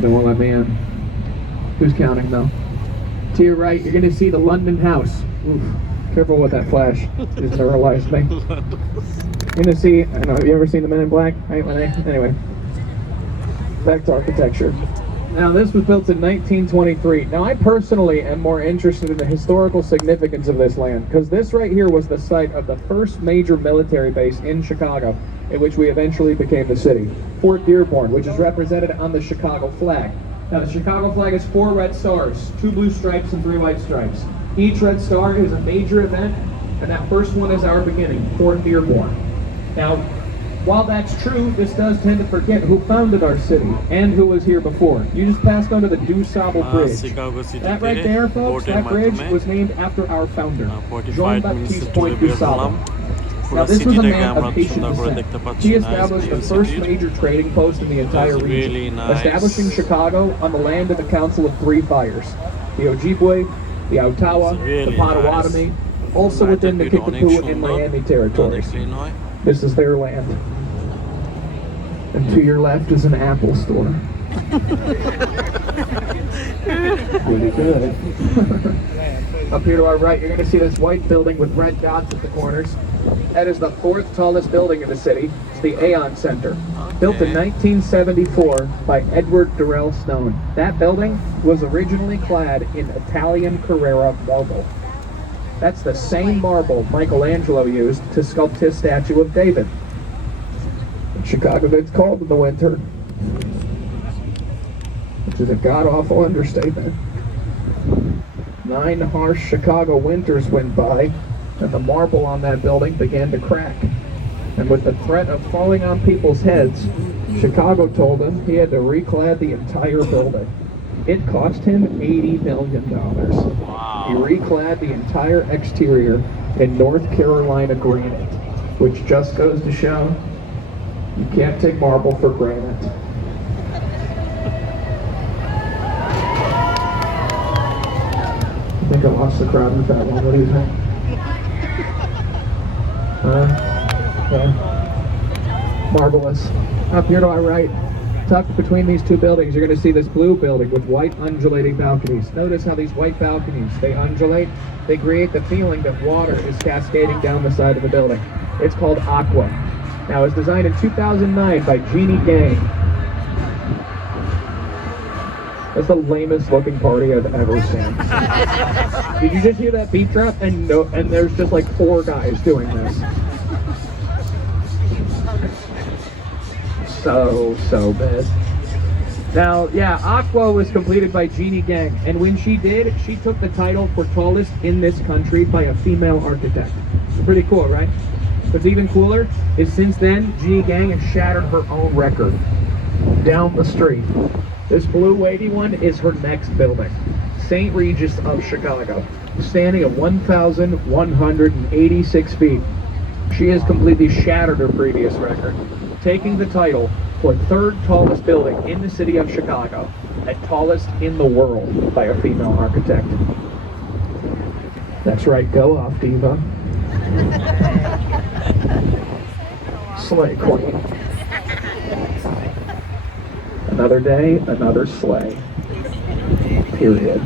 They won't let me in. Who's counting though? To your right, you're gonna see the London House. Oof. Careful with that flash. It's a real life thing. You're gonna see, I don't know, have you ever seen the Men in Black? Anyway. Back to architecture. Now this was built in 1923. Now I personally am more interested in the historical significance of this land, because this right here was the site of the first major military base in Chicago, in which we eventually became the city. Fort Dearborn, which is represented on the Chicago flag. Now the Chicago flag is 4 red stars, 2 blue stripes and 3 white stripes. Each red star is a major event, and that first one is our beginning, Fort Dearborn. Now, while that's true, this does tend to forget who founded our city and who was here before. You just passed under the DuSable Bridge. That right there, folks, that bridge was named after our founder, Jean-Baptiste Point DuSable. Now this was a man of patient descent. He established the first major trading post in the entire region, establishing Chicago on the land of the Council of Three Fires, the Ojibwe, the Ottawa, the Potawatomi, also within the Kickapoo and Miami territories. This is their land. And to your left is an Apple store. Really good. Up here to our right, you're going to see this white building with red dots at the corners. That is the 4th tallest building in the city. It's the Aon Center. Built in 1974 by Edward Durrell Stone. That building was originally clad in Italian Carrara marble. That's the same marble Michelangelo used to sculpt his statue of David. In Chicago, it's cold in the winter, which is a god-awful understatement. 9 harsh Chicago winters went by, and the marble on that building began to crack. And with the threat of falling on people's heads, Chicago told him he had to reclad the entire building. It cost him $80 million. Wow. He reclad the entire exterior in North Carolina granite, which just goes to show you can't take marble for granite. I think I lost the crowd with that one. What do you think? Yeah. Marvelous. Up here to our right, tucked between these 2 buildings, you're going to see this blue building with white undulating balconies. Notice how these white balconies, they undulate. They create the feeling that water is cascading down the side of the building. It's called Aqua. Now, it was designed in 2009 by Jeannie Gang. That's the lamest looking party I've ever seen. Did you just hear that beat drop? And there's just like 4 guys doing this. So bad. Now, yeah, Aqua was completed by Jeannie Gang, and when she did, she took the title for tallest in this country by a female architect. Pretty cool, right? What's even cooler is since then, Jeannie Gang has shattered her own record. Down the street. This blue weighty one is her next building, St. Regis of Chicago, standing at 1,186 feet. She has completely shattered her previous record, taking the title for 3rd tallest building in the city of Chicago and tallest in the world by a female architect. That's right, go off, diva. Slay queen. Another day, another sleigh. Period.